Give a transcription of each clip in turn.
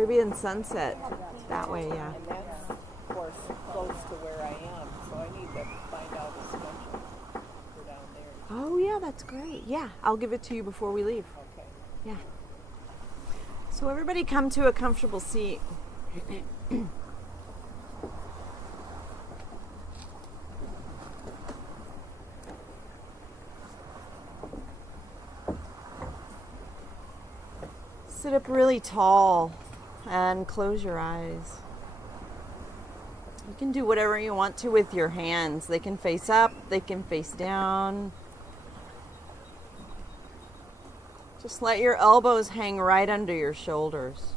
Caribbean sunset that way, yeah. And that's, of course, close to where I am, so I need to find out a schedule for down there. Oh, yeah, that's great. Yeah, I'll give it to you before we leave. Okay. Yeah. So everybody come to a comfortable seat. Sit up really tall and close your eyes. You can do whatever you want to with your hands. They can face up, they can face down. Just let your elbows hang right under your shoulders.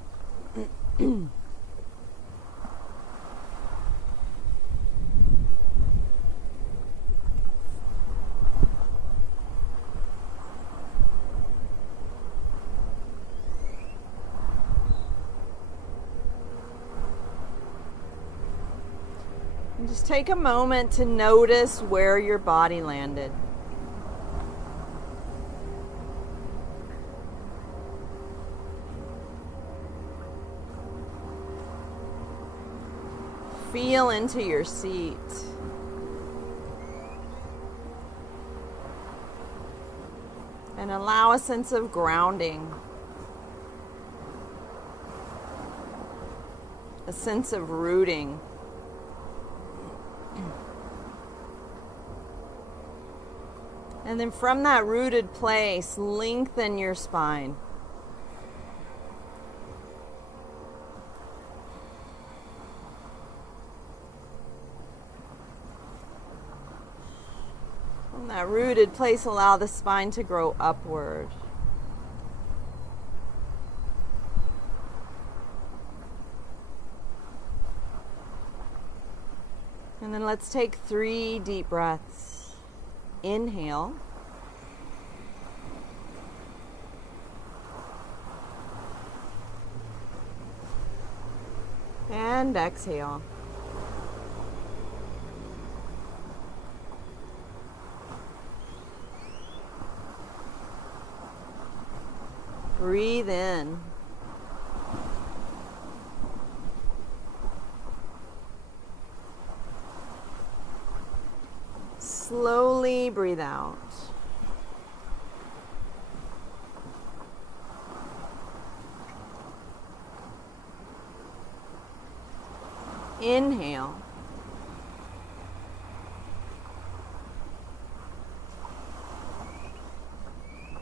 And just take a moment to notice where your body landed. Feel into your seat. And allow a sense of grounding. A sense of rooting. And then from that rooted place, lengthen your spine. From that rooted place, allow the spine to grow upward. And then let's take 3 deep breaths. Inhale. And exhale. Breathe in. Slowly breathe out. Inhale.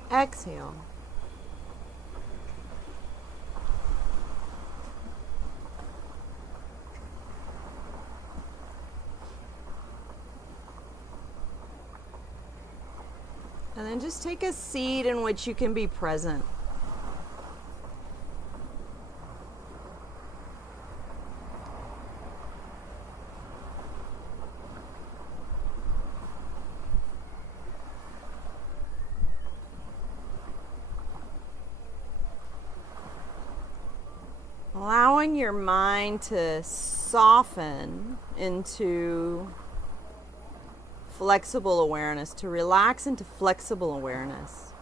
Exhale. And then just take a seat in which you can be present. Allowing your mind to soften into flexible awareness, to relax into flexible awareness.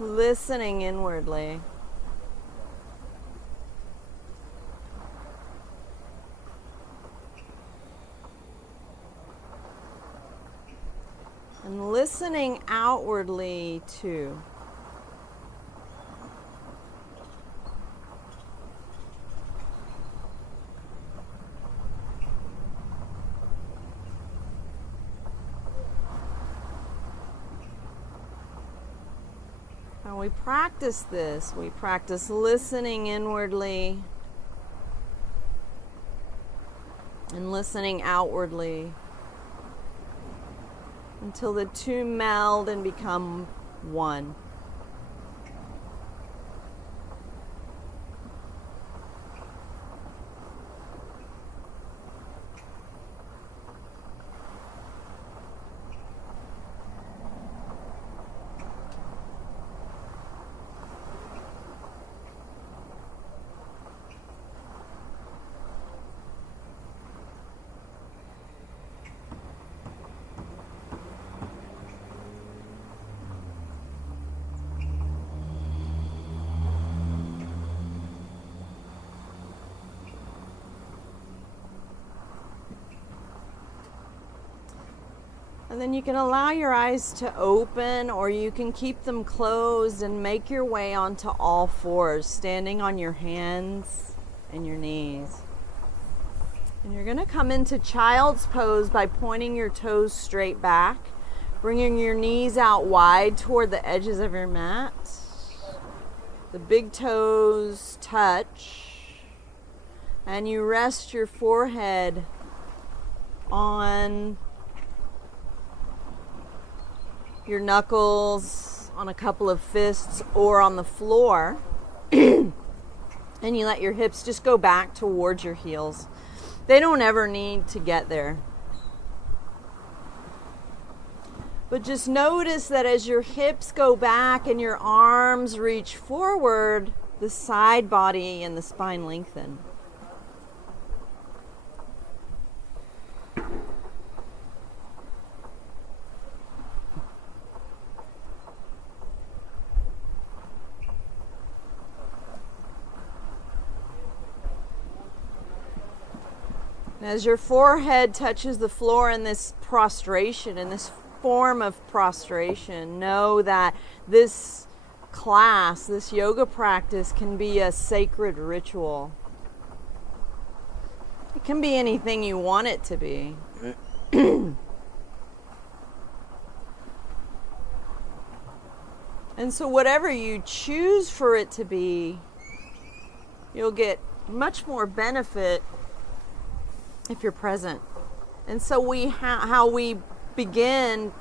Listening inwardly. And listening outwardly too. Now we practice this. We practice listening inwardly and listening outwardly, until the two meld and become one. And then you can allow your eyes to open, or you can keep them closed and make your way onto all fours, standing on your hands and your knees. And you're going to come into child's pose by pointing your toes straight back, bringing your knees out wide toward the edges of your mat. The big toes touch, and you rest your forehead on your knuckles, on a couple of fists, or on the floor. And you let your hips just go back towards your heels. They don't ever need to get there. But just notice that as your hips go back and your arms reach forward, the side body and the spine lengthen. As your forehead touches the floor in this prostration, in this form of prostration, know that this class, this yoga practice, can be a sacred ritual. It can be anything you want it to be. And so whatever you choose for it to be, you'll get much more benefit if you're present. And so how we begin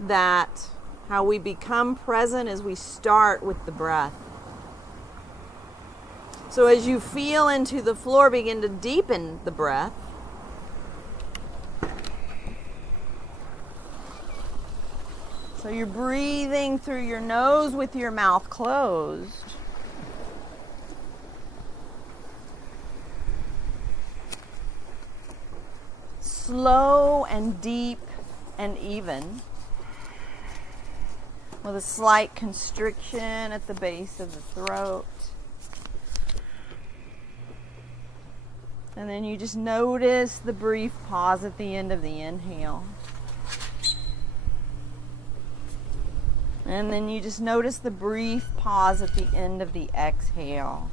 that, how we become present, is we start with the breath. So as you feel into the floor, begin to deepen the breath. So you're breathing through your nose with your mouth closed. Slow and deep and even, with a slight constriction at the base of the throat. And then you just notice the brief pause at the end of the inhale. And then you just notice the brief pause at the end of the exhale.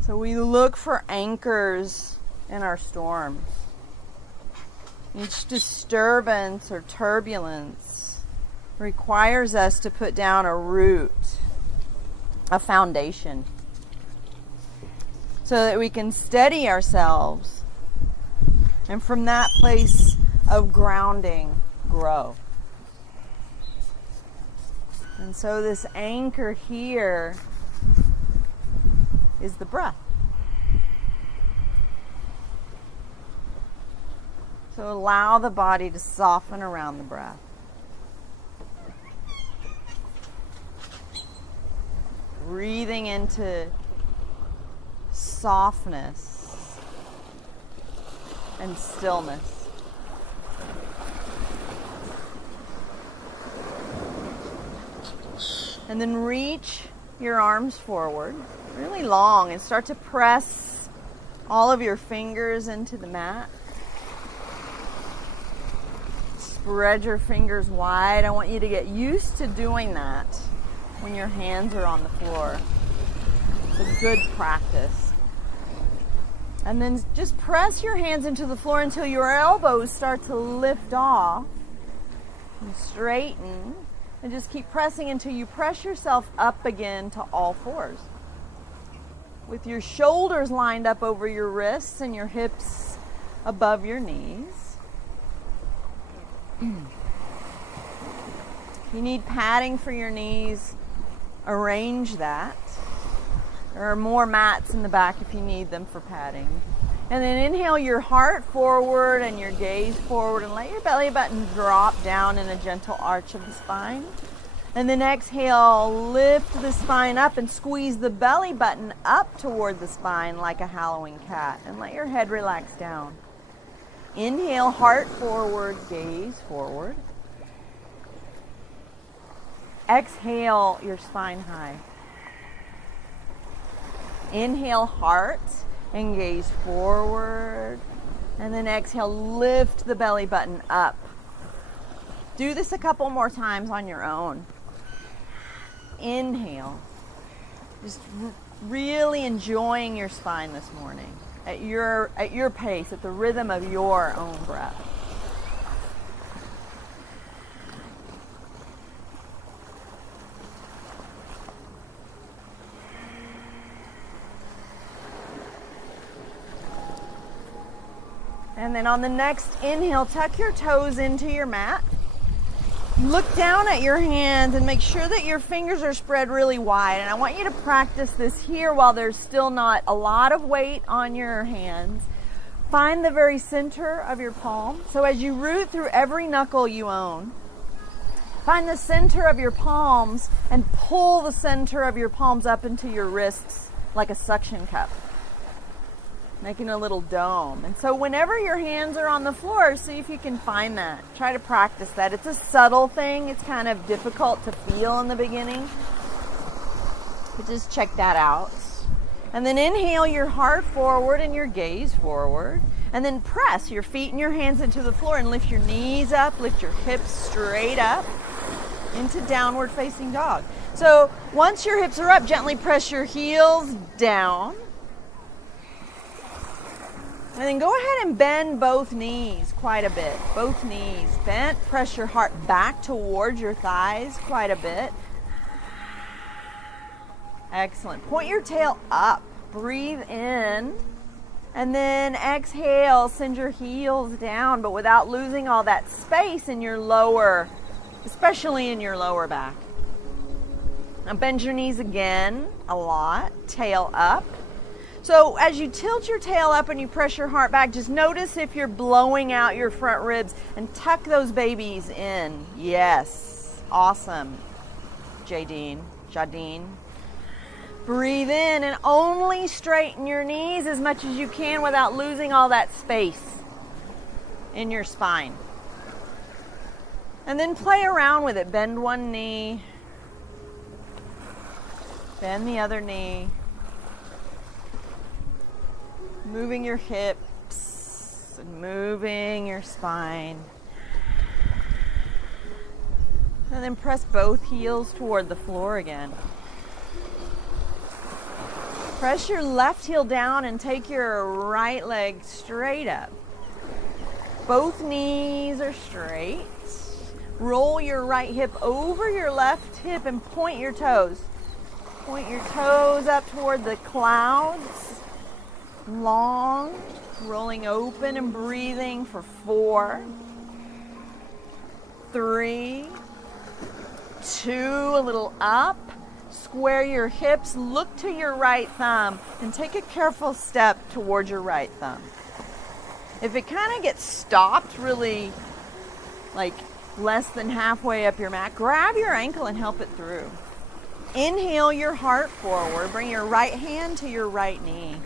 So we look for anchors in our storms. Each disturbance or turbulence requires us to put down a root, a foundation, so that we can steady ourselves, and from that place of grounding, grow. And so this anchor here is the breath. So allow the body to soften around the breath. Breathing into softness and stillness. And then reach your arms forward, really long, and start to press all of your fingers into the mat. Spread your fingers wide. I want you to get used to doing that when your hands are on the floor. It's a good practice. And then just press your hands into the floor until your elbows start to lift off and straighten. And just keep pressing until you press yourself up again to all fours. With your shoulders lined up over your wrists and your hips above your knees. If you need padding for your knees, arrange that. There are more mats in the back if you need them for padding. And then inhale your heart forward and your gaze forward, and let your belly button drop down in a gentle arch of the spine. And then exhale, lift the spine up and squeeze the belly button up toward the spine like a howling cat, and let your head relax down. Inhale, heart forward, gaze forward. Exhale, your spine high. Inhale, heart, and gaze forward. And then exhale, lift the belly button up Do this a couple more times on your own. Inhale. Just really enjoying your spine this morning at your pace, at the rhythm of your own breath. And then on the next inhale, tuck your toes into your mat. Look down at your hands and make sure that your fingers are spread really wide. And I want you to practice this here while there's still not a lot of weight on your hands. Find the very center of your palm. So as you root through every knuckle you own, find the center of your palms and pull the center of your palms up into your wrists like a suction cup, making a little dome. And so whenever your hands are on the floor, see if you can find that. Try to practice that. It's a subtle thing. It's kind of difficult to feel in the beginning, but just check that out. And then inhale your heart forward and your gaze forward. And then press your feet and your hands into the floor and lift your knees up, lift your hips straight up into downward facing dog. So once your hips are up, gently press your heels down. And then go ahead and bend both knees quite a bit. Both knees bent. Press your heart back towards your thighs quite a bit. Excellent. Point your tail up. Breathe in. And then exhale. Send your heels down, but without losing all that space in your lower, especially in your lower back. Now bend your knees again a lot. Tail up. So as you tilt your tail up and you press your heart back, just notice if you're blowing out your front ribs and tuck those babies in. Yes. Awesome. Jadine. Breathe in and only straighten your knees as much as you can without losing all that space in your spine. And then play around with it. Bend one knee. Bend the other knee. Moving your hips and moving your spine. And then press both heels toward the floor again. Press your left heel down and take your right leg straight up. Both knees are straight. Roll your right hip over your left hip and point your toes. Point your toes up toward the clouds. Long, rolling open and breathing for 4, 3, 2, a little up. Square your hips, look to your right thumb, and take a careful step towards your right thumb. If it kind of gets stopped really like less than halfway up your mat, grab your ankle and help it through. Inhale your heart forward, bring your right hand to your right knee.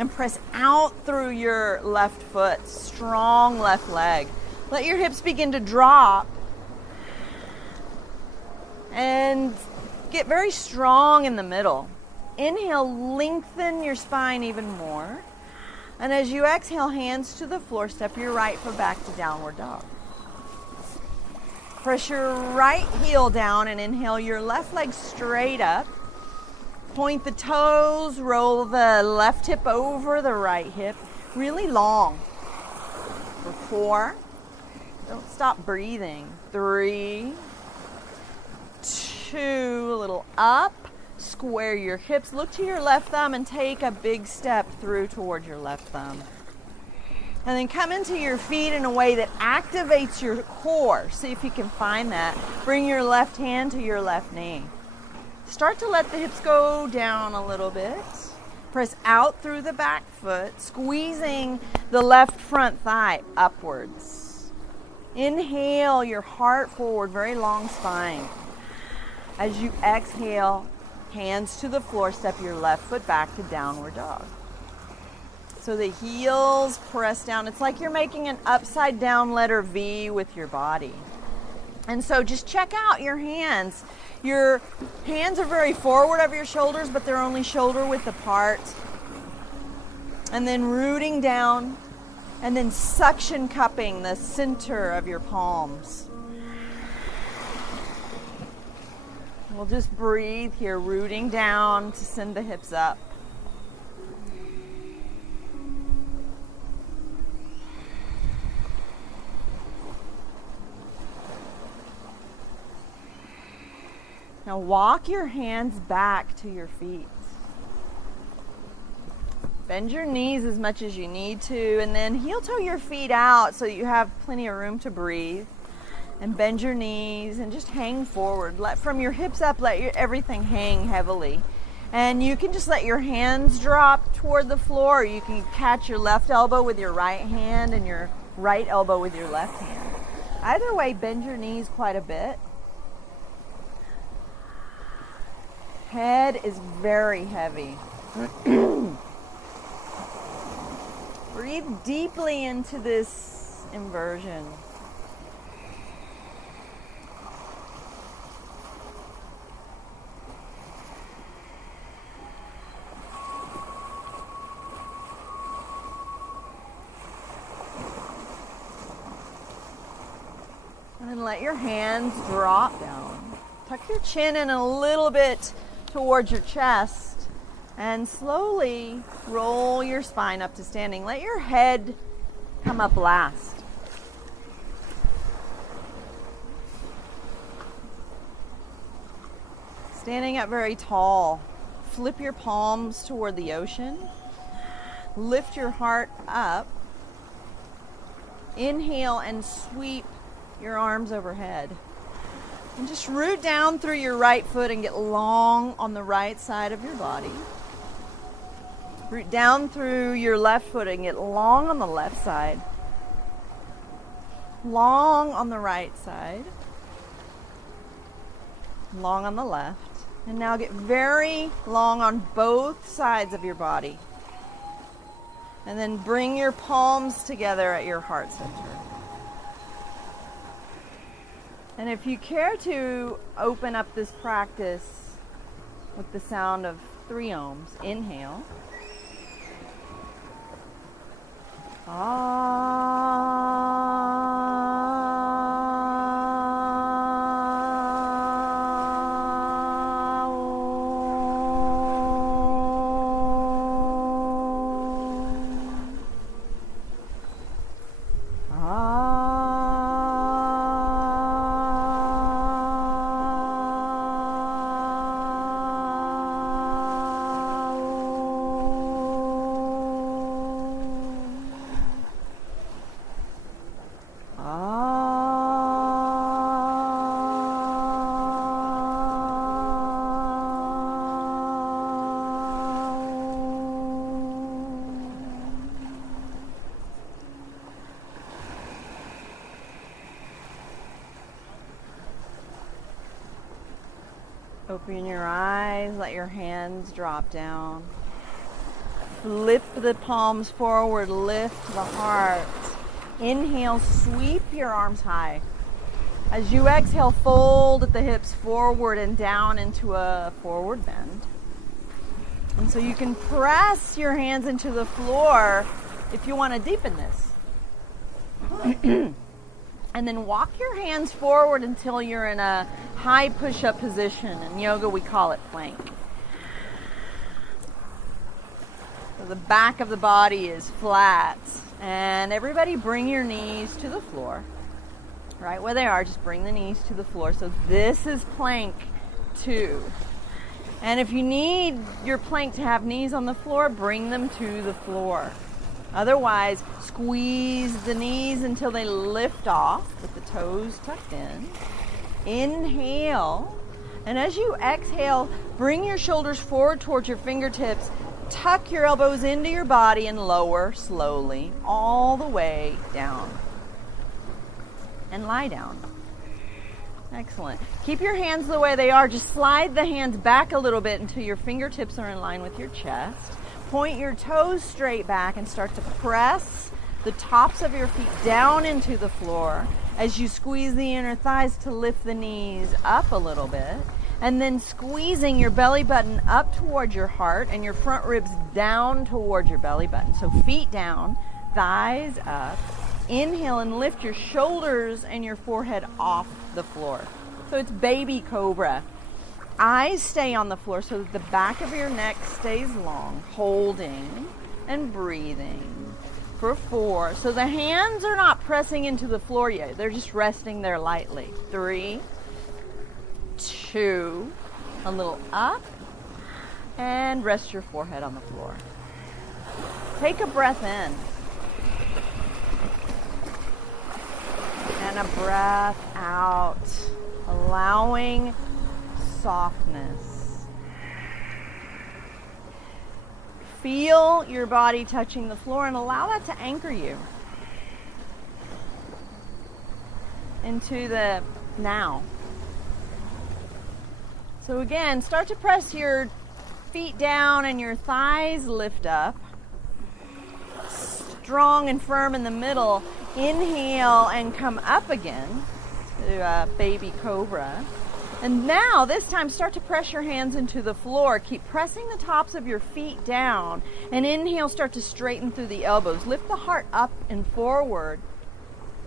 And press out through your left foot, strong left leg. Let your hips begin to drop. And get very strong in the middle. Inhale, lengthen your spine even more. And as you exhale, hands to the floor, step your right foot back to downward dog. Press your right heel down and inhale your left leg straight up. Point the toes, roll the left hip over the right hip, really long. For 4, don't stop breathing. 3, 2, a little up, square your hips, look to your left thumb and take a big step through towards your left thumb. And then come into your feet in a way that activates your core. See if you can find that. Bring your left hand to your left knee. Start to let the hips go down a little bit. Press out through the back foot, squeezing the left front thigh upwards. Inhale your heart forward, very long spine. As you exhale, hands to the floor, step your left foot back to downward dog. So the heels press down. It's like you're making an upside down letter V with your body. And so just check out your hands. Your hands are very forward of your shoulders, but they're only shoulder width apart. And then rooting down, and then suction cupping the center of your palms. We'll just breathe here, rooting down to send the hips up. Now walk your hands back to your feet. Bend your knees as much as you need to, and then heel toe your feet out so you have plenty of room to breathe. And bend your knees and just hang forward. Let from your hips up, let everything hang heavily. And you can just let your hands drop toward the floor. Or you can catch your left elbow with your right hand and your right elbow with your left hand. Either way, bend your knees quite a bit. Head is very heavy. Breathe deeply into this inversion. And then let your hands drop down. Tuck your chin in a little bit towards your chest and slowly roll your spine up to standing. Let your head come up last. Standing up very tall. Flip your palms toward the ocean. Lift your heart up. Inhale and sweep your arms overhead. And just root down through your right foot and get long on the right side of your body. Root down through your left foot and get long on the left side. Long on the right side. Long on the left. And now get very long on both sides of your body. And then bring your palms together at your heart center. And if you care to open up this practice with the sound of 3 ohms, inhale. Open your eyes, let your hands drop down. Flip the palms forward, lift the heart. Inhale, sweep your arms high. As you exhale, fold the hips forward and down into a forward bend. And so you can press your hands into the floor if you want to deepen this. And then walk your hands forward until you're in a high push-up position. In yoga, we call it plank. So the back of the body is flat. And everybody bring your knees to the floor. Right where they are, just bring the knees to the floor. So this is plank 2. And if you need your plank to have knees on the floor, bring them to the floor. Otherwise, squeeze the knees until they lift off with the toes tucked in. Inhale. And as you exhale, bring your shoulders forward towards your fingertips. Tuck your elbows into your body and lower slowly all the way down. And lie down. Excellent. Keep your hands the way they are. Just slide the hands back a little bit until your fingertips are in line with your chest. Point your toes straight back and start to press the tops of your feet down into the floor as you squeeze the inner thighs to lift the knees up a little bit. And then squeezing your belly button up towards your heart and your front ribs down towards your belly button. So feet down, thighs up. Inhale and lift your shoulders and your forehead off the floor. So it's baby cobra. eyes stay on the floor so that the back of your neck stays long, holding and breathing for 4. So the hands are not pressing into the floor yet. They're just resting there lightly. 3, 2, a little up, and rest your forehead on the floor. Take a breath in. And a breath out, allowing softness. Feel your body touching the floor and allow that to anchor you into the now. So again, start to press your feet down and your thighs lift up. Strong and firm in the middle. Inhale and come up again to baby cobra. And now, this time, start to press your hands into the floor. Keep pressing the tops of your feet down. And inhale, start to straighten through the elbows. Lift the heart up and forward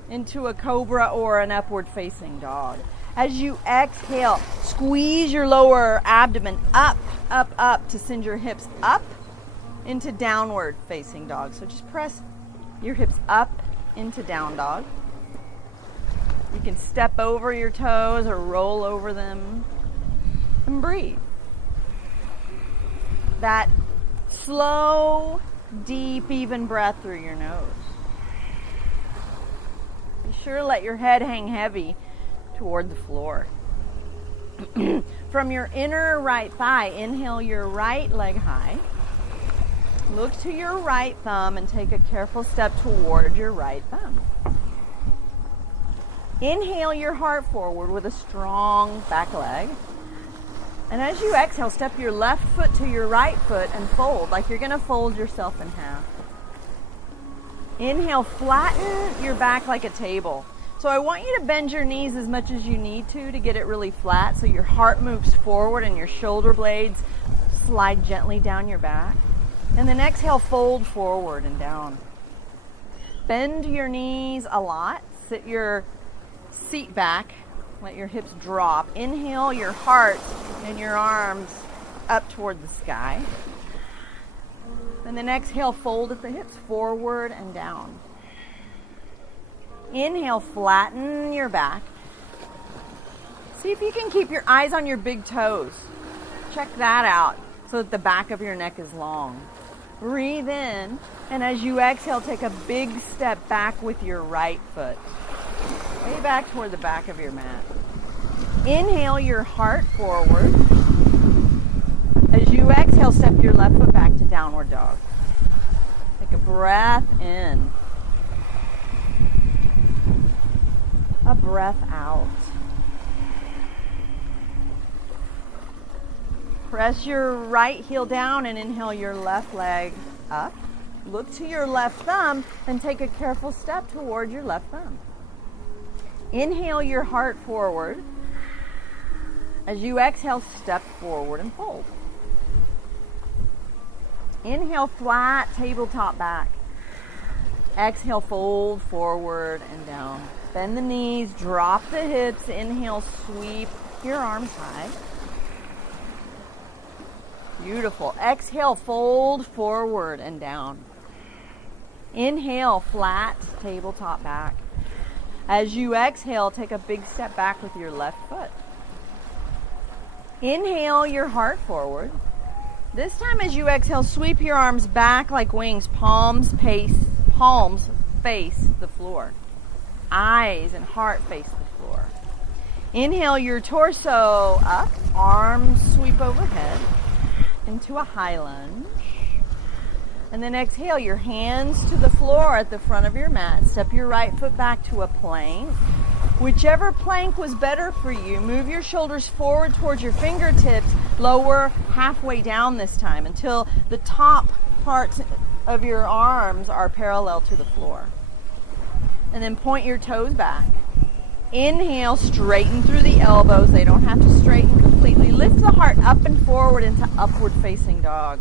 into a cobra or an upward facing dog. As you exhale, squeeze your lower abdomen up, up, up to send your hips up into downward facing dog. So just press your hips up into down dog. You can step over your toes or roll over them and breathe. That slow, deep, even breath through your nose. Be sure to let your head hang heavy toward the floor. From your inner right thigh, inhale your right leg high. Look to your right thumb and take a careful step toward your right thumb. Inhale your heart forward with a strong back leg. And as you exhale, step your left foot to your right foot and fold like you're going to fold yourself in half. Inhale, flatten your back like a table. So I want you to bend your knees as much as you need to get it really flat so your heart moves forward and your shoulder blades slide gently down your back. And then exhale, fold forward and down. Bend your knees a lot. Sit your seat back. Let your hips drop. Inhale your heart and your arms up toward the sky. And then exhale, fold at the hips forward and down. Inhale, flatten your back. See if you can keep your eyes on your big toes. Check that out so that the back of your neck is long. Breathe in, and as you exhale, take a big step back with your right foot. Way back toward the back of your mat. Inhale your heart forward. As you exhale, step your left foot back to downward dog. Take a breath in. A breath out. Press your right heel down and inhale your left leg up. Look to your left thumb and take a careful step toward your left thumb. Inhale your heart forward. As you exhale, step forward and fold. Inhale, flat tabletop back. Exhale, fold forward and down. Bend the knees, drop the hips. Inhale, sweep your arms high. Beautiful. Exhale, fold forward and down. Inhale, flat tabletop back. As you exhale, take a big step back with your left foot. Inhale your heart forward. This time as you exhale, sweep your arms back like wings. Palms face the floor. Eyes and heart face the floor. Inhale your torso up. Arms sweep overhead into a high lunge. And then exhale your hands to the floor at the front of your mat. Step your right foot back to a plank. Whichever plank was better for you, move your shoulders forward towards your fingertips, lower halfway down this time until the top parts of your arms are parallel to the floor. And then point your toes back. Inhale, straighten through the elbows. They don't have to straighten completely. Lift the heart up and forward into upward facing dog.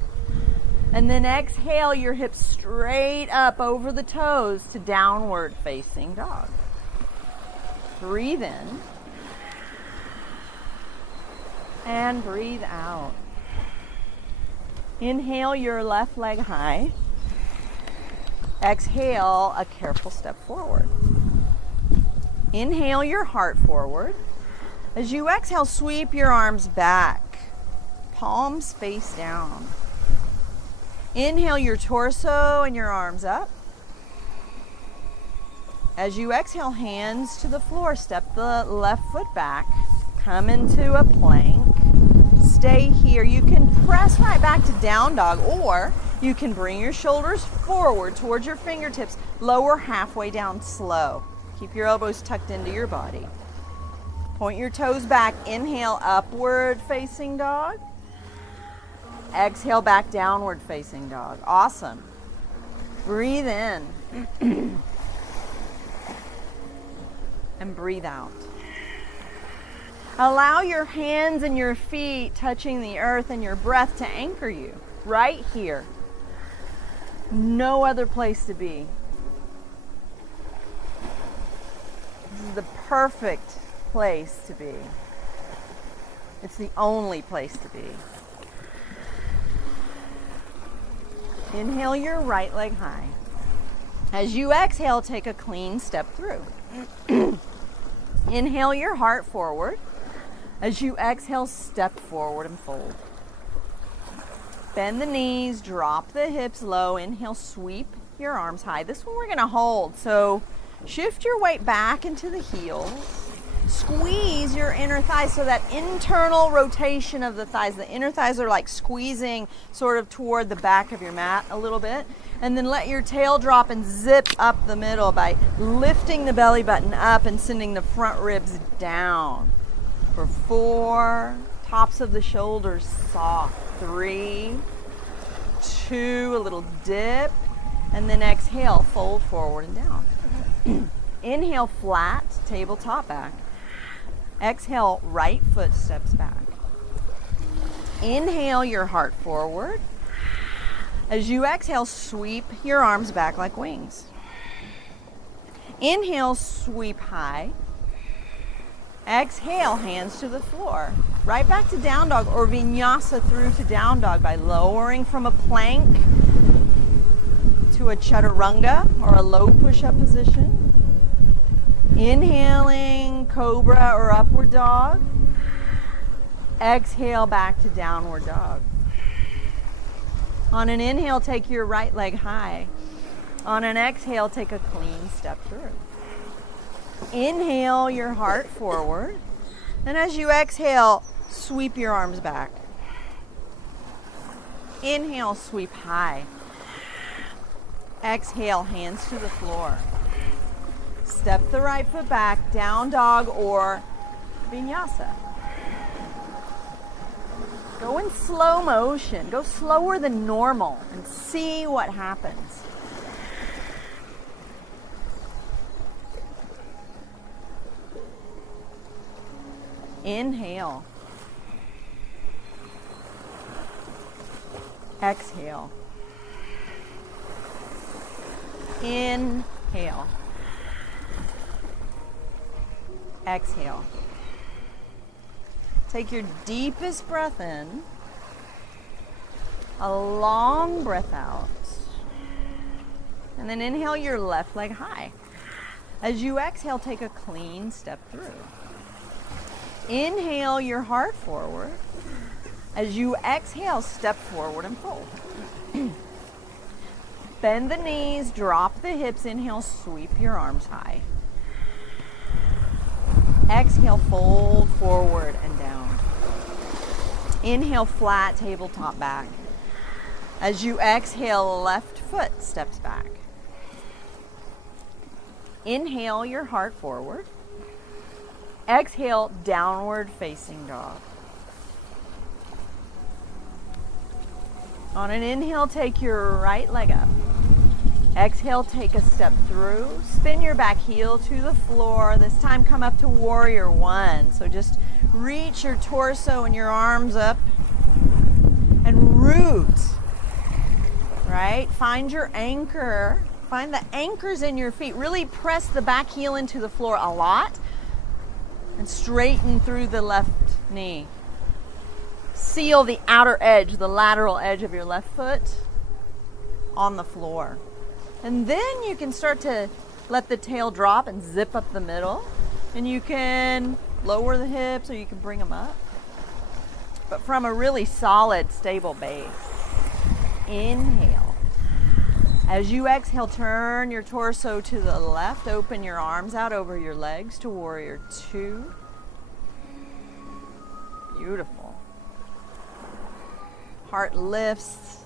And then exhale your hips straight up over the toes to downward facing dog. Breathe in. And breathe out. Inhale your left leg high. Exhale a careful step forward. Inhale your heart forward. As you exhale, sweep your arms back. Palms face down. Inhale your torso and your arms up. As you exhale, hands to the floor, step the left foot back. Come into a plank. Stay here. You can press right back to down dog, or you can bring your shoulders forward towards your fingertips. Lower halfway down slow. Keep your elbows tucked into your body. Point your toes back. Inhale, upward facing dog. Exhale, back downward facing dog. Awesome. Breathe in. And breathe out. Allow your hands and your feet touching the earth and your breath to anchor you right here. No other place to be. This is the perfect place to be. It's the only place to be. Inhale your right leg high. As you exhale, take a clean step through. Inhale your heart forward. As you exhale, step forward and fold. Bend the knees, drop the hips low. Inhale, sweep your arms high. This one we're going to hold. So shift your weight back into the heels. Squeeze your inner thighs, so that internal rotation of the thighs. The inner thighs are like squeezing sort of toward the back of your mat a little bit. And then let your tail drop and zip up the middle by lifting the belly button up and sending the front ribs down. For 4, tops of the shoulders soft. 3, 2, a little dip, and then exhale, fold forward and down. Inhale, flat, tabletop back. Exhale, right foot steps back. Inhale your heart forward. As you exhale, sweep your arms back like wings. Inhale, sweep high. Exhale, hands to the floor. Right back to down dog or vinyasa through to down dog by lowering from a plank to a chaturanga or a low push-up position. Inhaling, cobra or upward dog. Exhale, back to downward dog. On an inhale, take your right leg high. On an exhale, take a clean step through. Inhale your heart forward. And as you exhale, sweep your arms back. Inhale, sweep high. Exhale, hands to the floor. Step the right foot back, down dog or vinyasa. Go in slow motion. Go slower than normal and see what happens. Inhale. Exhale. Inhale. Exhale. Take your deepest breath in, a long breath out, and then inhale your left leg high. As you exhale, take a clean step through. Inhale your heart forward. As you exhale, step forward and fold. Bend the knees, drop the hips. Inhale, sweep your arms high. Exhale, fold forward and down. Inhale, flat tabletop back. As you exhale, left foot steps back. Inhale your heart forward. Exhale, downward facing dog. On an inhale, take your right leg up. Exhale, take a step through. Spin your back heel to the floor. This time come up to warrior one. So just reach your torso and your arms up and root. Right? Find your anchor. Find the anchors in your feet. Really press the back heel into the floor a lot and straighten through the left knee. seal the outer edge, the lateral edge of your left foot on the floor. And then you can start to let the tail drop and zip up the middle. And you can lower the hips or you can bring them up. But from a really solid, stable base. Inhale. As you exhale, turn your torso to the left. Open your arms out over your legs to warrior two. Beautiful. Heart lifts,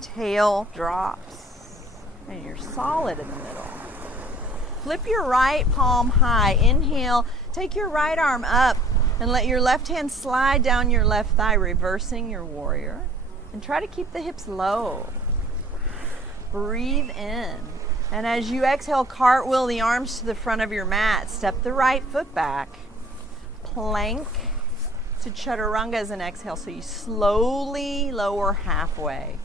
tail drops, and you're solid in the middle. Flip your right palm high. Inhale, take your right arm up and let your left hand slide down your left thigh, reversing your warrior. And try to keep the hips low. Breathe in. And as you exhale, cartwheel the arms to the front of your mat. Step the right foot back. Plank to chaturanga as an exhale. So you slowly lower halfway.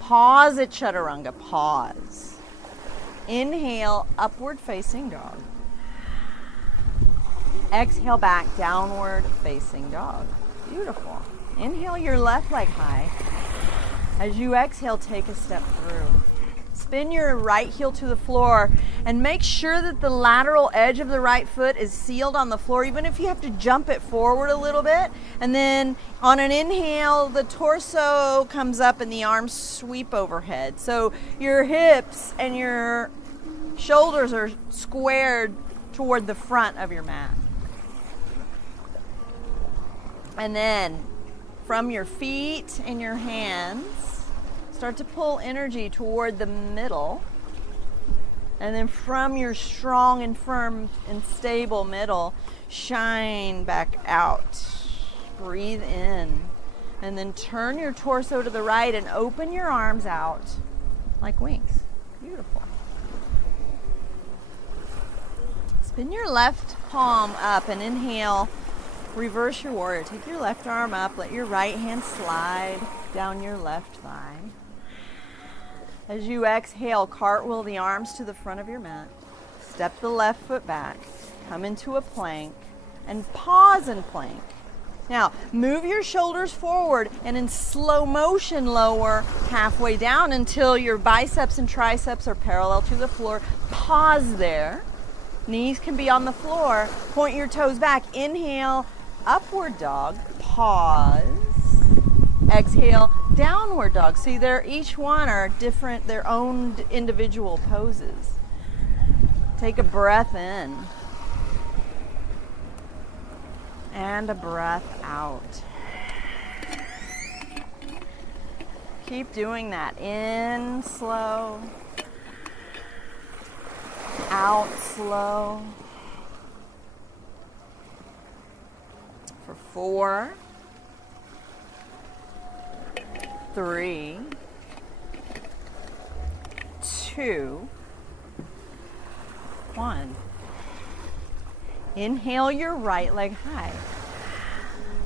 Pause at chaturanga. Pause. Inhale, upward facing dog. Exhale back, downward facing dog. Beautiful. Inhale your left leg high. As you exhale, take a step through. Spin your right heel to the floor and make sure that the lateral edge of the right foot is sealed on the floor, even if you have to jump it forward a little bit. And then on an inhale, the torso comes up and the arms sweep overhead. So your hips and your shoulders are squared toward the front of your mat. And then from your feet and your hands, start to pull energy toward the middle. And then from your strong and firm and stable middle, shine back out. Breathe in. And then turn your torso to the right and open your arms out like wings. Beautiful. Spin your left palm up and inhale. Reverse your warrior. Take your left arm up. Let your right hand slide down your left thigh. As you exhale, cartwheel the arms to the front of your mat. Step the left foot back. Come into a plank and pause in plank. Now, move your shoulders forward and in slow motion lower halfway down until your biceps and triceps are parallel to the floor. Pause there. Knees can be on the floor. Point your toes back. Inhale. Upward dog, pause, exhale, downward dog. See, each one are different, their own individual poses. Take a breath in and a breath out. Keep doing that. In slow, out slow. For 4, 3, 2, 1. Inhale your right leg high.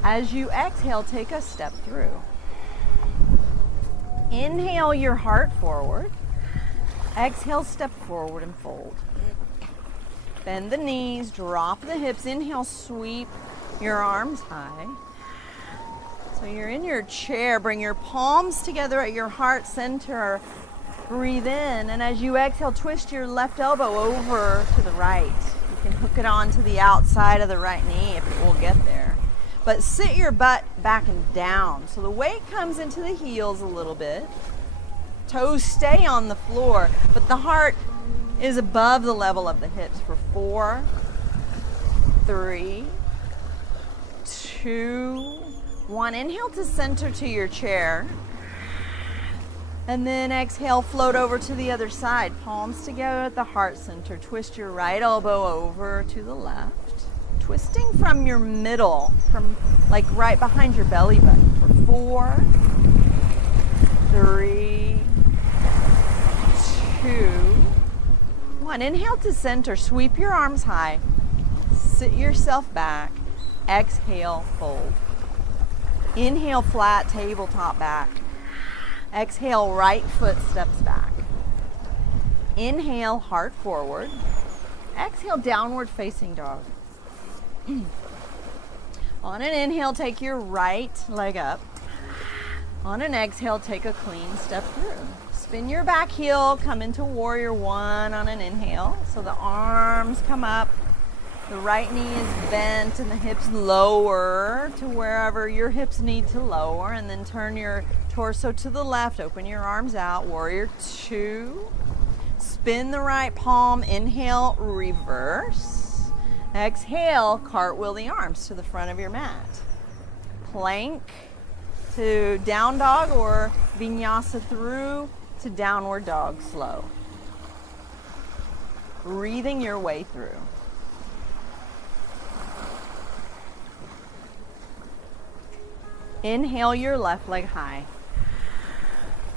As you exhale, take a step through. Inhale your heart forward. Exhale, step forward and fold. Bend the knees, drop the hips. Inhale, sweep your arms high. So you're in your chair. Bring your palms together at your heart center. Breathe in. And as you exhale, twist your left elbow over to the right. You can hook it onto the outside of the right knee if it will get there. But sit your butt back and down. So the weight comes into the heels a little bit. Toes stay on the floor, but the heart is above the level of the hips for 4, 3, 2, 1. Inhale to center to your chair. And then exhale, float over to the other side. Palms together at the heart center. Twist your right elbow over to the left. Twisting from your middle, from like right behind your belly button for 4, 3, 2, 1. Inhale to center. Sweep your arms high. Sit yourself back. Exhale, fold. Inhale, flat tabletop back. Exhale, right foot steps back. Inhale, heart forward. Exhale, downward facing dog. On an inhale, take your right leg up. On an exhale, take a clean step through. Spin your back heel, come into warrior one on an inhale. So the arms come up, the right knee is bent and the hips lower to wherever your hips need to lower, and then turn your torso to the left, open your arms out, warrior two. Spin the right palm, inhale, reverse. Exhale, cartwheel the arms to the front of your mat. Plank to down dog or vinyasa through to downward dog slow. Breathing your way through. Inhale your left leg high.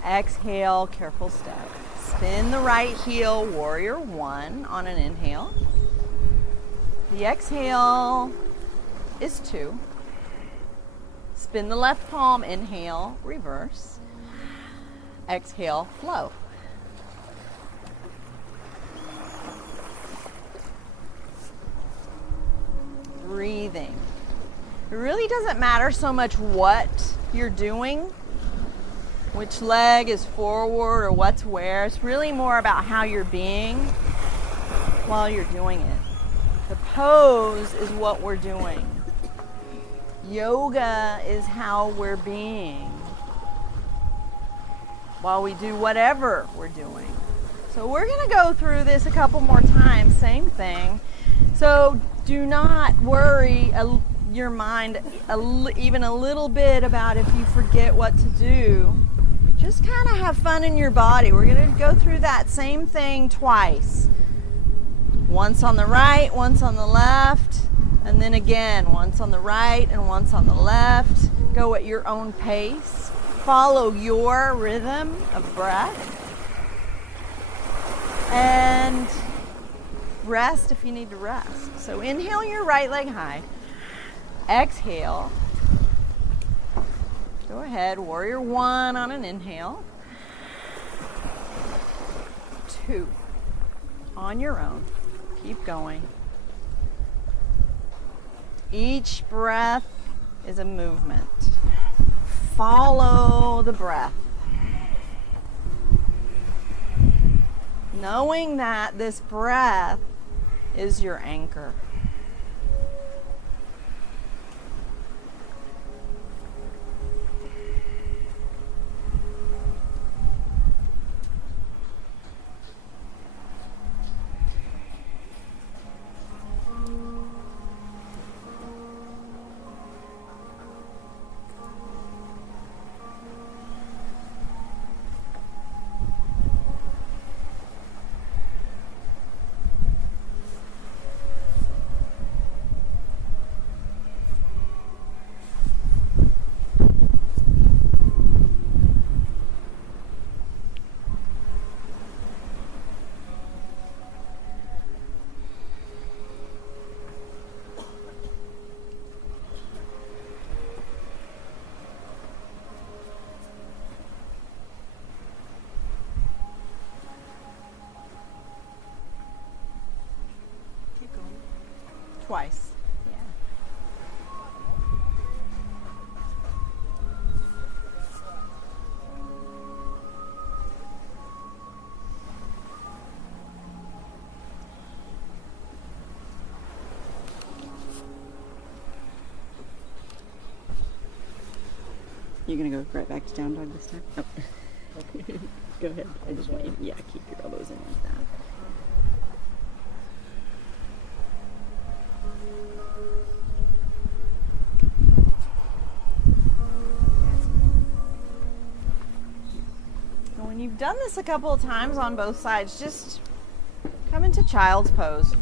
Exhale, careful step. Spin the right heel, warrior one on an inhale. The exhale is two. Spin the left palm, inhale, reverse. Exhale, flow. Breathing. It really doesn't matter so much what you're doing, which leg is forward or what's where. It's really more about how you're being while you're doing it. The pose is what we're doing. Yoga is how we're being while we do whatever we're doing. So we're going to go through this a couple more times, same thing. So do not worry your mind even a little bit about if you forget what to do. Just kind of have fun in your body. We're going to go through that same thing twice. Once on the right, once on the left, and then again, once on the right and once on the left. Go at your own pace. Follow your rhythm of breath. And rest if you need to rest. So inhale your right leg high. Exhale. Go ahead, warrior one on an inhale. Two. On your own. Keep going. Each breath is a movement. Follow the breath. Knowing that this breath is your anchor. Twice. Yeah. You're gonna go right back to down dog this time? Oh. Go ahead. I just want you to, keep your elbows in like that. When you've done this a couple of times on both sides, just come into child's pose.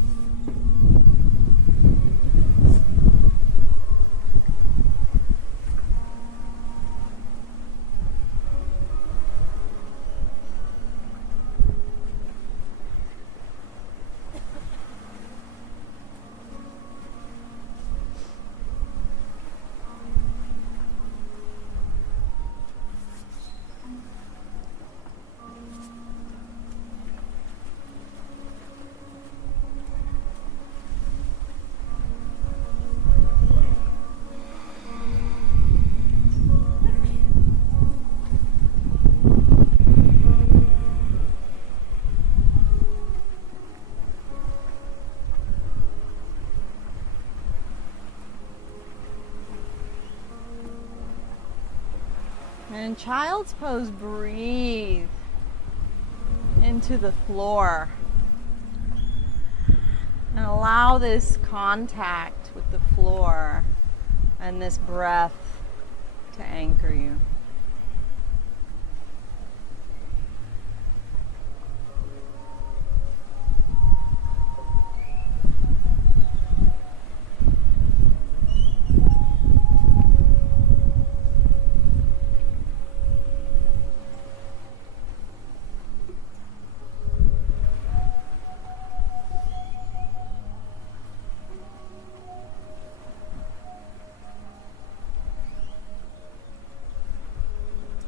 child's pose, breathe into the floor. And allow this contact with the floor and this breath to anchor you.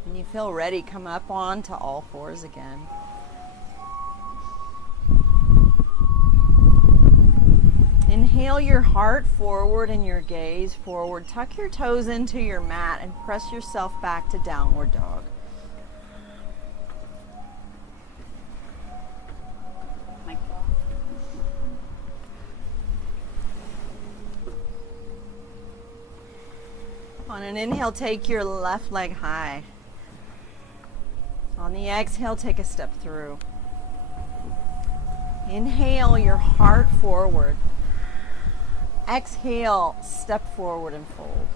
When you feel ready, come up onto all fours again. Inhale your heart forward and your gaze forward. Tuck your toes into your mat and press yourself back to downward dog. On an inhale, take your left leg high. On the exhale, take a step through. Inhale your heart forward. Exhale, step forward and fold.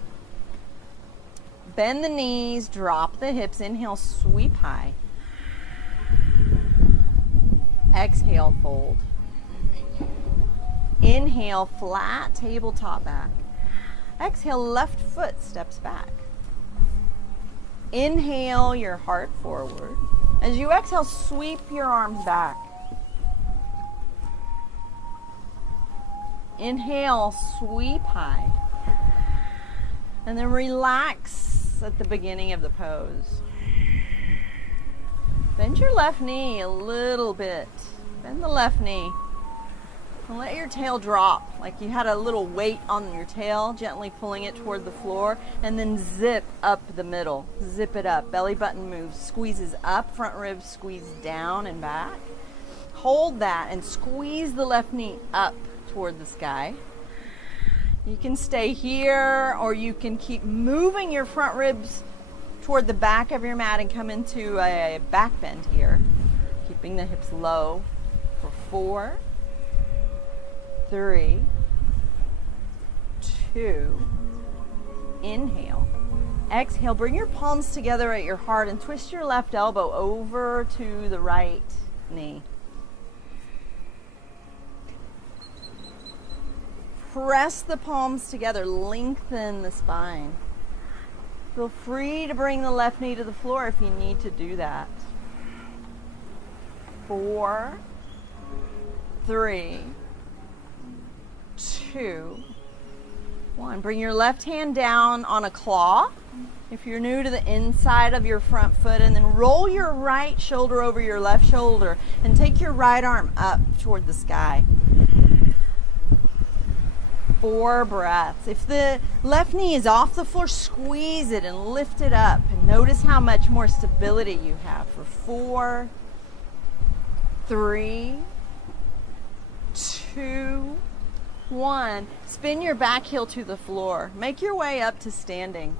Bend the knees, drop the hips. Inhale, sweep high. Exhale, fold. Inhale, flat tabletop back. Exhale, left foot steps back. Inhale your heart forward. As you exhale, sweep your arms back. Inhale, sweep high. And then relax at the beginning of the pose. Bend your left knee a little bit. Bend the left knee. And let your tail drop like you had a little weight on your tail, gently pulling it toward the floor, and then zip up the middle. Zip it up. Belly button moves, squeezes up, front ribs squeeze down and back. Hold that and squeeze the left knee up toward the sky. You can stay here, or you can keep moving your front ribs toward the back of your mat and come into a back bend here, keeping the hips low for 4, 3, 2, inhale. Exhale, bring your palms together at your heart and twist your left elbow over to the right knee. Press the palms together, lengthen the spine. Feel free to bring the left knee to the floor if you need to do that. 4, 3, 2, 1. Bring your left hand down on a claw if you're new to the inside of your front foot, and then roll your right shoulder over your left shoulder and take your right arm up toward the sky. 4 breaths. If the left knee is off the floor, squeeze it and lift it up, and notice how much more stability you have for 4, 3, 2, 1. Spin your back heel to the floor. Make your way up to standing.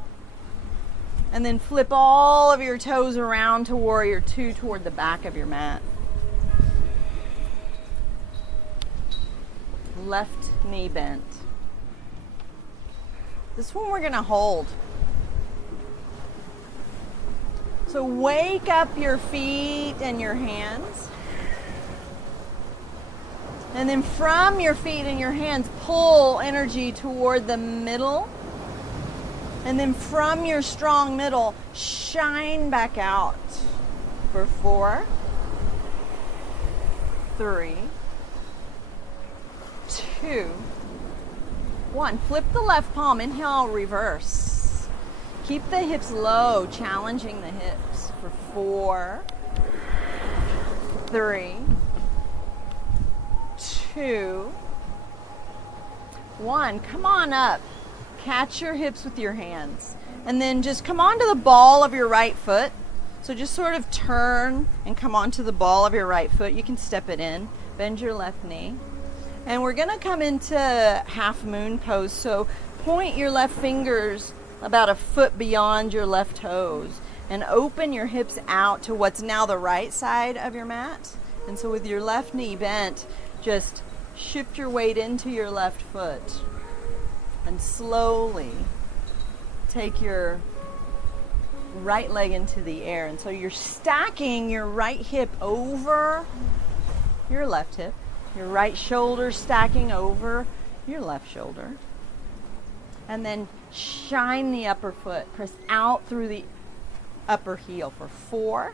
And then flip all of your toes around to warrior 2 toward the back of your mat. Left knee bent. This one we're going to hold. So wake up your feet and your hands. And then from your feet and your hands, pull energy toward the middle. And then from your strong middle, shine back out for 4, 3, 2, 1. Flip the left palm. Inhale, reverse. Keep the hips low, challenging the hips for 4, 3, 2, 1. Come on up. Catch your hips with your hands. And then just come onto the ball of your right foot. So just sort of turn and come onto the ball of your right foot. You can step it in. Bend your left knee. And we're going to come into half moon pose. So point your left fingers about a foot beyond your left toes. and open your hips out to what's now the right side of your mat. And so with your left knee bent, just shift your weight into your left foot and slowly take your right leg into the air. And so you're stacking your right hip over your left hip, your right shoulder stacking over your left shoulder. And then shine the upper foot, press out through the upper heel for 4,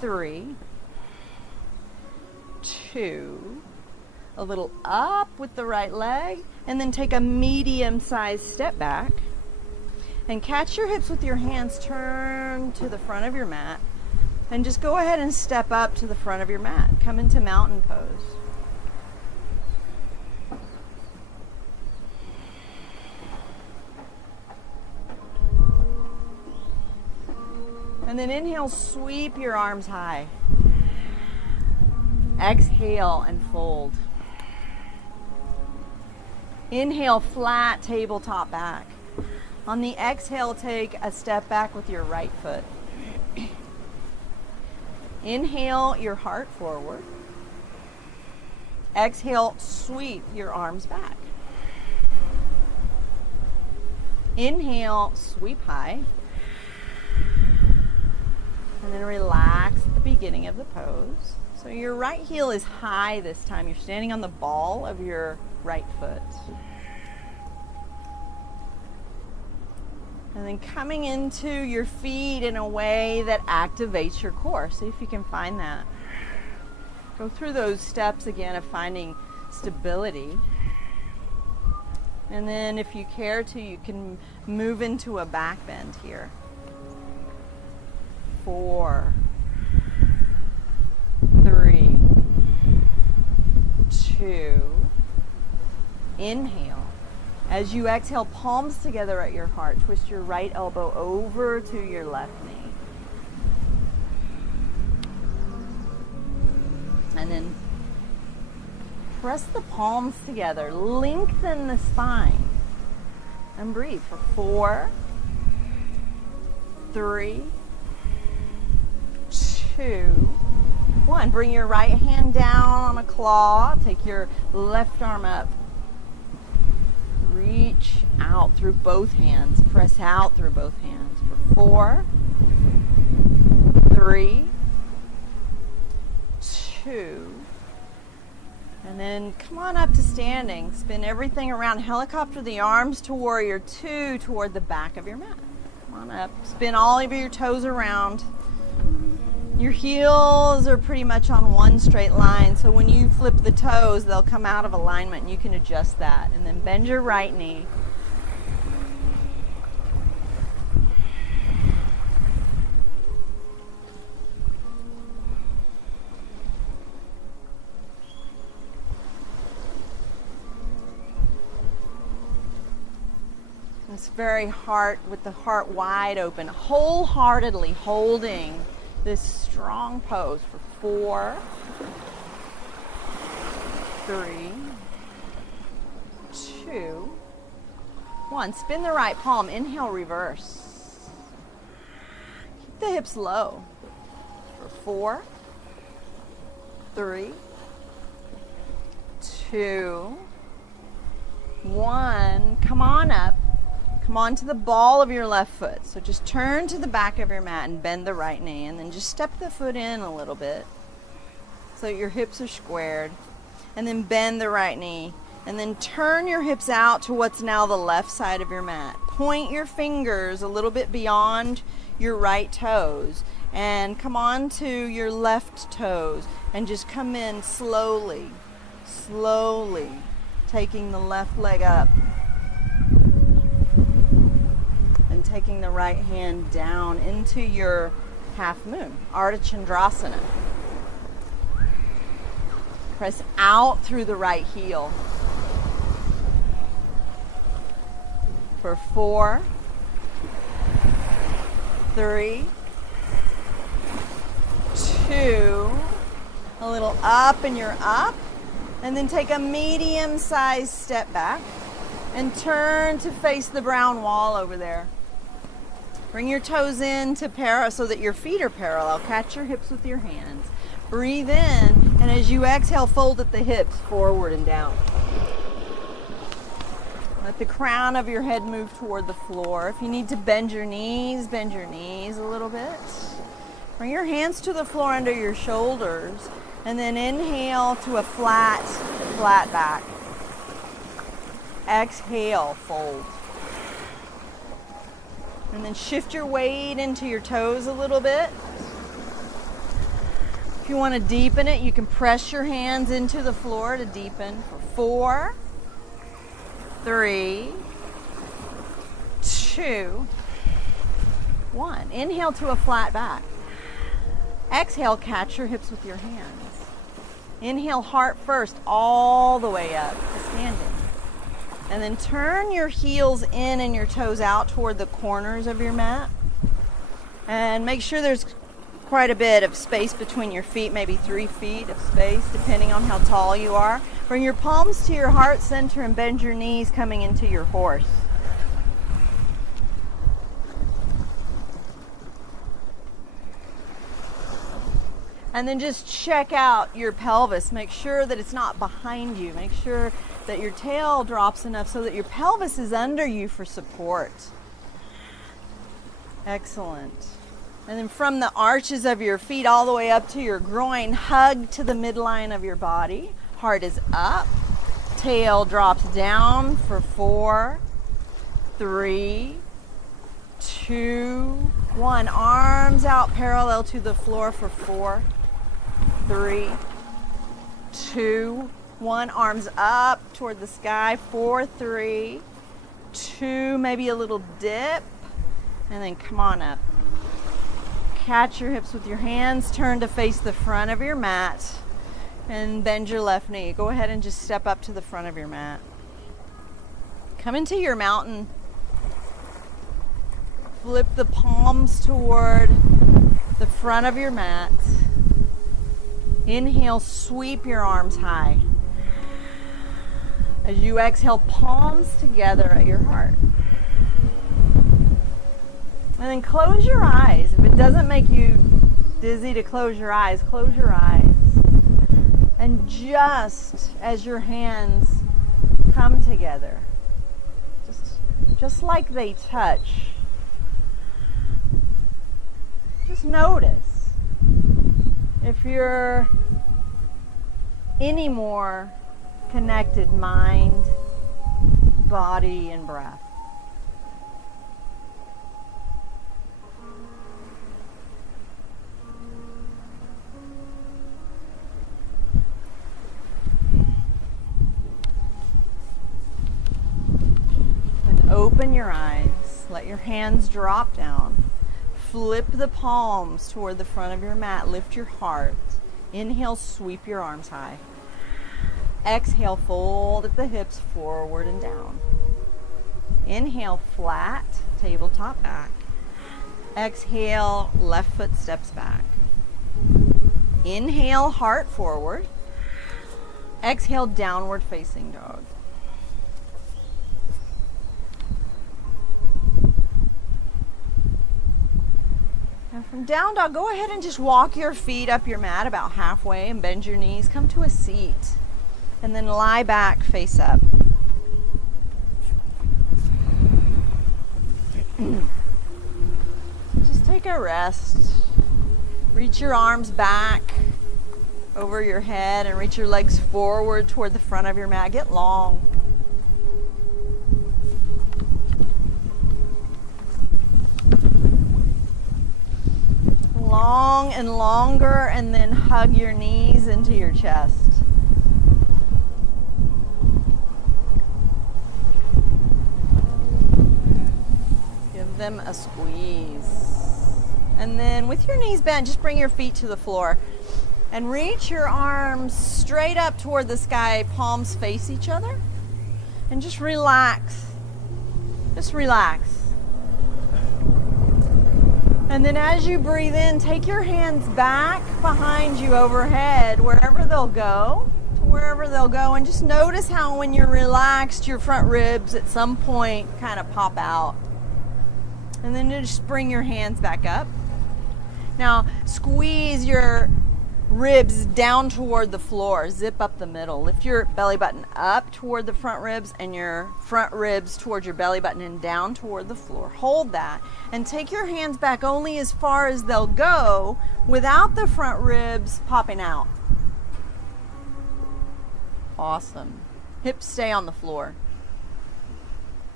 3, 2, a little up with the right leg, and then take a medium-sized step back and catch your hips with your hands, turn to the front of your mat, and just go ahead and step up to the front of your mat. Come into mountain pose. And then inhale, sweep your arms high. Exhale and fold. Inhale, flat tabletop back. On the exhale, take a step back with your right foot. Inhale your heart forward. Exhale, sweep your arms back. Inhale, sweep high. And then relax at the beginning of the pose. So your right heel is high this time. You're standing on the ball of your right foot. And then coming into your feet in a way that activates your core. See if you can find that. Go through those steps again of finding stability. And then if you care to, you can move into a back bend here. 4, 3, 2, inhale. As you exhale, palms together at your heart, twist your right elbow over to your left knee. And then press the palms together, lengthen the spine, and breathe for 4, 3, 2, 1. Bring your right hand down on a claw. Take your left arm up. Reach out through both hands. Press out through both hands for 4, 3, 2. And then come on up to standing. Spin everything around. Helicopter the arms to warrior 2 toward the back of your mat. Come on up. Spin all of your toes around. Your heels are pretty much on one straight line, so when you flip the toes, they'll come out of alignment and you can adjust that. And then bend your right knee. It's very heart, with the heart wide open, wholeheartedly holding this strong pose for 4, 3, 2, 1. Spin the right palm. Inhale, reverse. Keep the hips low for 4, 3, 2, 1. Come on up. Come on to the ball of your left foot. So just turn to the back of your mat and bend the right knee, and then just step the foot in a little bit so your hips are squared. And then bend the right knee, and then turn your hips out to what's now the left side of your mat. Point your fingers a little bit beyond your right toes and come on to your left toes and just come in slowly, slowly, taking the left leg up. Taking the right hand down into your half moon, Ardha Chandrasana. Press out through the right heel for 4, 3, 2, a little up and you're up, and then take a medium-sized step back and turn to face the brown wall over there. Bring your toes in to parallel so that your feet are parallel. Catch your hips with your hands. Breathe in, and as you exhale, fold at the hips forward and down. Let the crown of your head move toward the floor. If you need to bend your knees a little bit. Bring your hands to the floor under your shoulders, and then inhale to a flat back. Exhale, fold. And then shift your weight into your toes a little bit. If you want to deepen it, you can press your hands into the floor to deepen for 4, 3, 2, 1. Inhale to a flat back. Exhale, catch your hips with your hands. Inhale, heart first, all the way up to standing. And then turn your heels in and your toes out toward the corners of your mat. And make sure there's quite a bit of space between your feet, maybe 3 feet of space, depending on how tall you are. Bring your palms to your heart center and bend your knees coming into your horse. And then just check out your pelvis. Make sure that it's not behind you. Make sure that your tail drops enough so that your pelvis is under you for support. Excellent. And then from the arches of your feet all the way up to your groin, hug to the midline of your body. Heart is up. Tail drops down for 4, 3, 2, 1. Arms out parallel to the floor for 4, 3, 2, 1. Arms up toward the sky. 4, 3, 2. Maybe a little dip. And then come on up. Catch your hips with your hands. Turn to face the front of your mat. And bend your left knee. Go ahead and just step up to the front of your mat. Come into your mountain. Flip the palms toward the front of your mat. Inhale, sweep your arms high. As you exhale, palms together at your heart. And then close your eyes. If it doesn't make you dizzy to close your eyes, close your eyes. And just as your hands come together, just like they touch, just notice if you're any more connected mind, body, and breath. Open your eyes, let your hands drop down, flip the palms toward the front of your mat, lift your heart, inhale, sweep your arms high, exhale, fold at the hips forward and down, inhale, flat, tabletop back, exhale, left foot steps back, inhale, heart forward, exhale, downward facing dog. And from down dog, go ahead and just walk your feet up your mat about halfway and bend your knees. Come to a seat. And then lie back, face up. Just take a rest. Reach your arms back over your head and reach your legs forward toward the front of your mat. Get long. Long and longer, and then hug your knees into your chest. Give them a squeeze. And then with your knees bent, just bring your feet to the floor and reach your arms straight up toward the sky, palms face each other, and just relax. Just relax. And then as you breathe in, take your hands back behind you overhead, wherever they'll go, and just notice how when you're relaxed, your front ribs at some point kind of pop out. And then just bring your hands back up. Now, squeeze your ribs down toward the floor. Zip up the middle. Lift your belly button up toward the front ribs and your front ribs toward your belly button and down toward the floor. Hold that and take your hands back only as far as they'll go without the front ribs popping out. Awesome. Hips stay on the floor.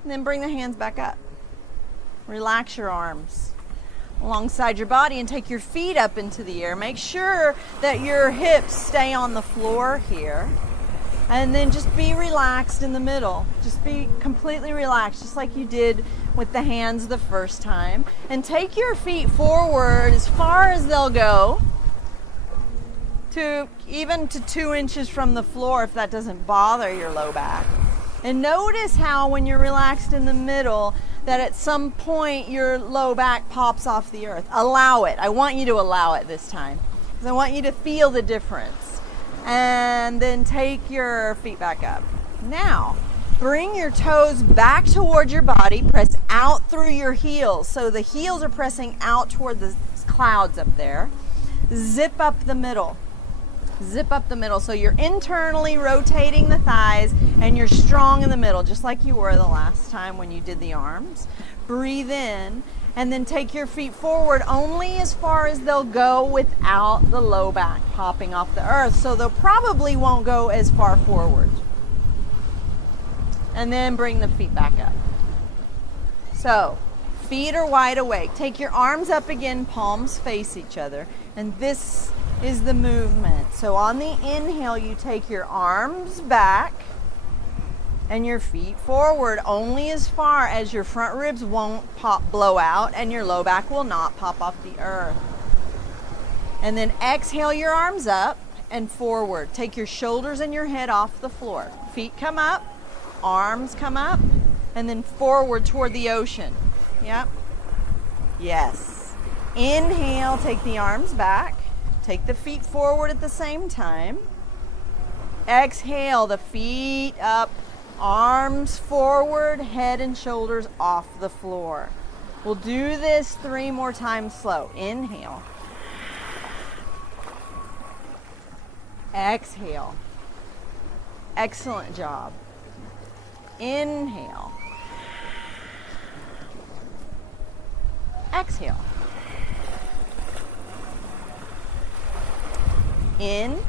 And then bring the hands back up. Relax your arms alongside your body and take your feet up into the air. Make sure that your hips stay on the floor here. And then just be relaxed in the middle. Just be completely relaxed, just like you did with the hands the first time. And take your feet forward as far as they'll go, to even to 2 inches from the floor if that doesn't bother your low back. And notice how when you're relaxed in the middle, that at some point your low back pops off the earth. Allow it. I want you to allow it this time, because I want you to feel the difference. And then take your feet back up. Now, bring your toes back toward your body. Press out through your heels. So the heels are pressing out toward the clouds up there. Zip up the middle. Zip up the middle. So you're internally rotating the thighs and you're strong in the middle, just like you were the last time when you did the arms. Breathe in and then take your feet forward only as far as they'll go without the low back popping off the earth. So they'll probably won't go as far forward. And then bring the feet back up. So feet are wide awake. Take your arms up again, palms face each other. And this is the movement. So on the inhale, you take your arms back and your feet forward only as far as your front ribs won't blow out and your low back will not pop off the earth. And then exhale your arms up and forward. Take your shoulders and your head off the floor. Feet come up, arms come up, and then forward toward the ocean. Yep. Yes. Inhale, take the arms back. Take the feet forward at the same time. Exhale, the feet up, arms forward, head and shoulders off the floor. We'll do this 3 more times slow. Inhale. Exhale. Excellent job. Inhale. Exhale. In,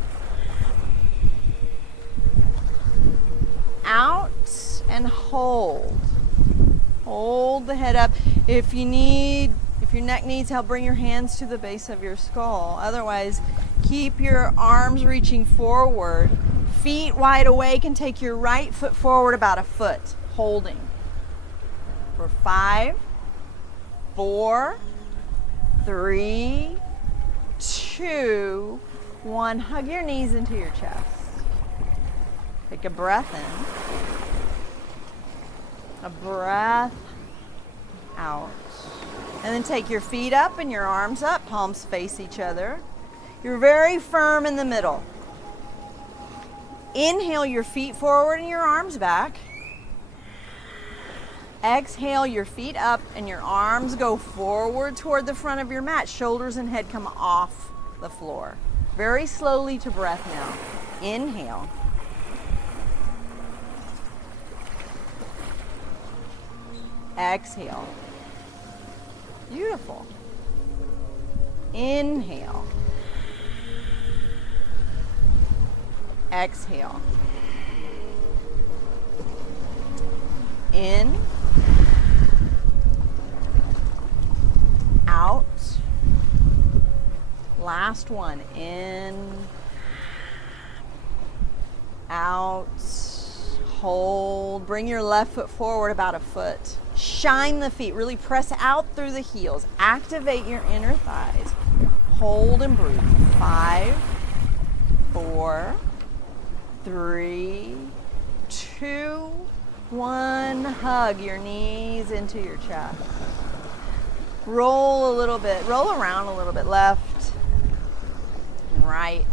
out, and hold. Hold the head up. If your neck needs help, bring your hands to the base of your skull. Otherwise, keep your arms reaching forward, feet wide awake, and take your right foot forward about a foot, holding. For 5, 4, 3, 2, 1. Hug your knees into your chest. Take a breath in. A breath out. And then take your feet up and your arms up. Palms face each other. You're very firm in the middle. Inhale your feet forward and your arms back. Exhale your feet up and your arms go forward toward the front of your mat. Shoulders and head come off the floor. Very slowly to breath now. Inhale. Exhale. Beautiful. Inhale. Exhale. In. Out. Last one. In. Out. Hold. Bring your left foot forward about a foot. Shine the feet. Really press out through the heels. Activate your inner thighs. Hold and breathe. 5, 4, 3, 2, 1. Hug your knees into your chest. Roll a little bit. Roll around a little bit. Left and right.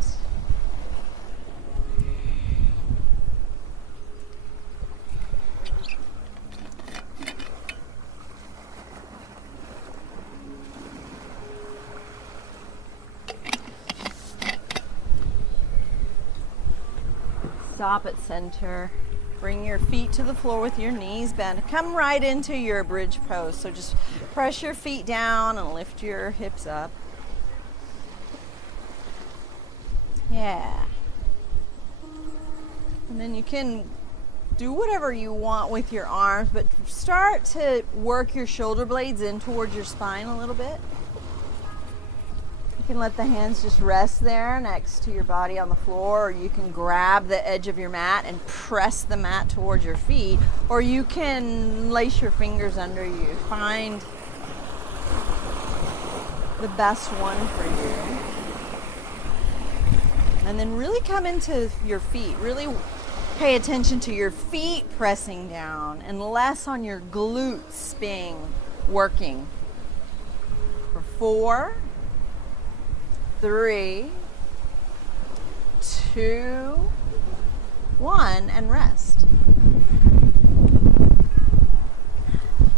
Stop at center. Bring your feet to the floor with your knees bent. Come right into your bridge pose. So just press your feet down and lift your hips up. Yeah. And then you can do whatever you want with your arms, but start to work your shoulder blades in towards your spine a little bit. You can let the hands just rest there next to your body on the floor, or you can grab the edge of your mat and press the mat towards your feet, or you can lace your fingers under you. Find the best one for you. And then really come into your feet. Really pay attention to your feet pressing down and less on your glutes working. For 4, 3, 2, 1, and rest.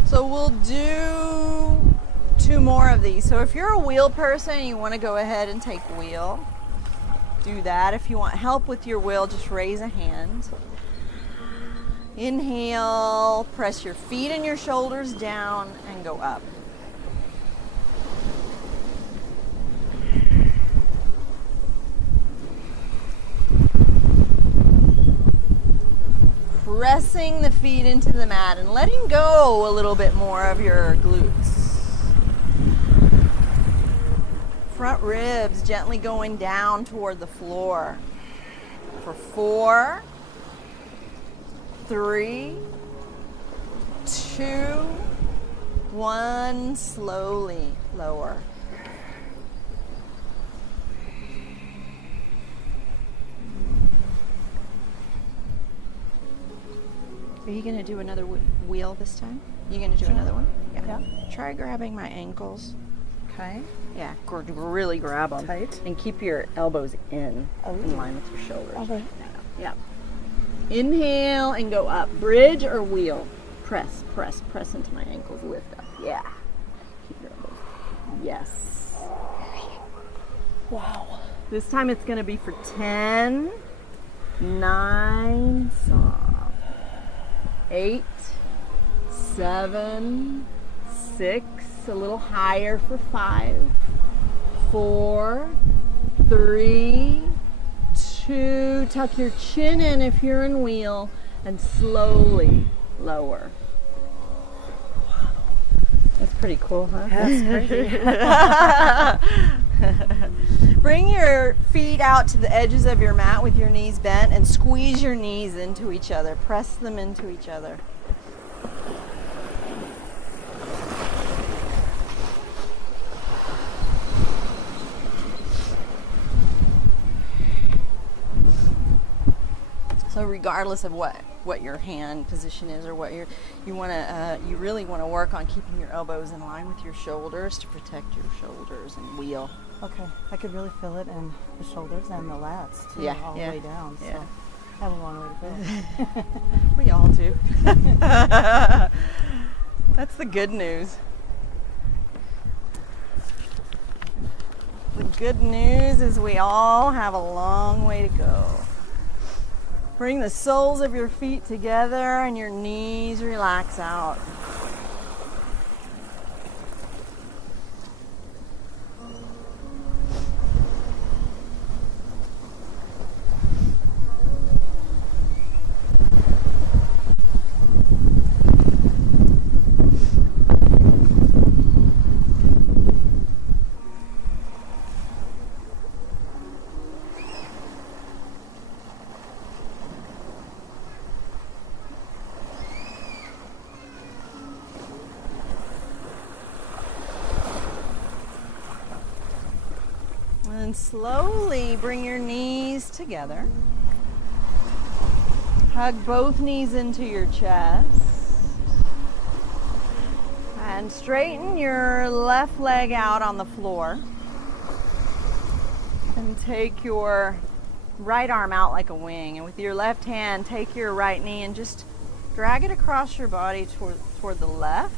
So we'll do 2 more of these. So if you're a wheel person and you want to go ahead and take wheel, do that. If you want help with your wheel, just raise a hand. Inhale, press your feet and your shoulders down and go up. Pressing the feet into the mat and letting go a little bit more of your glutes. Front ribs gently going down toward the floor. For 4, 3, 2, 1, slowly lower. Are you going to do another wheel this time? You going to do another one? Yeah. Try grabbing my ankles. Okay. Yeah, really grab them. Tight. And keep your elbows in line with your shoulders. Okay. Yeah. Inhale and go up. Bridge or wheel? Press, press, press into my ankles. Lift up. Yeah. Keep your elbows. Yes. Wow. This time it's going to be for 10, 9, soft, 8, 7, 6, a little higher for 5, 4, 3, 2, tuck your chin in if you're in wheel, and slowly lower. That's pretty cool, huh? That's crazy. Bring your feet out to the edges of your mat with your knees bent and squeeze your knees into each other. Press them into each other. So regardless of what your hand position is or what you really want to work on keeping your elbows in line with your shoulders to protect your shoulders and wheel. Okay. I could really feel it in the shoulders and the lats too, all the way down. So Yeah. I have a long way to go. We all do. That's the good news. The good news is we all have a long way to go. Bring the soles of your feet together and your knees relax out. And slowly bring your knees together. Hug both knees into your chest. And straighten your left leg out on the floor. And take your right arm out like a wing. And with your left hand, take your right knee and just drag it across your body toward the left.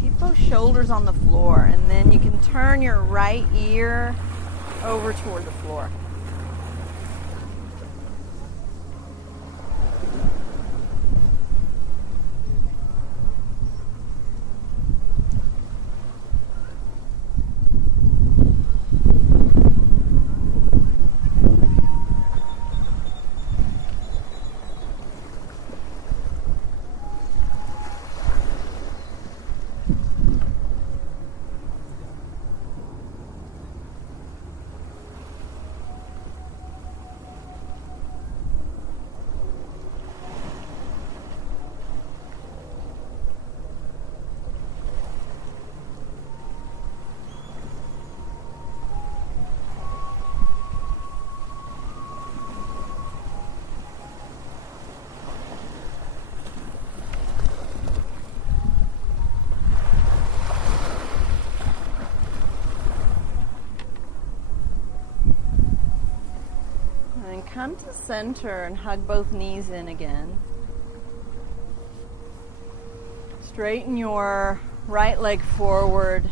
Keep those shoulders on the floor. And then you can turn your right ear over toward the floor. And come to center and hug both knees in again. Straighten your right leg forward.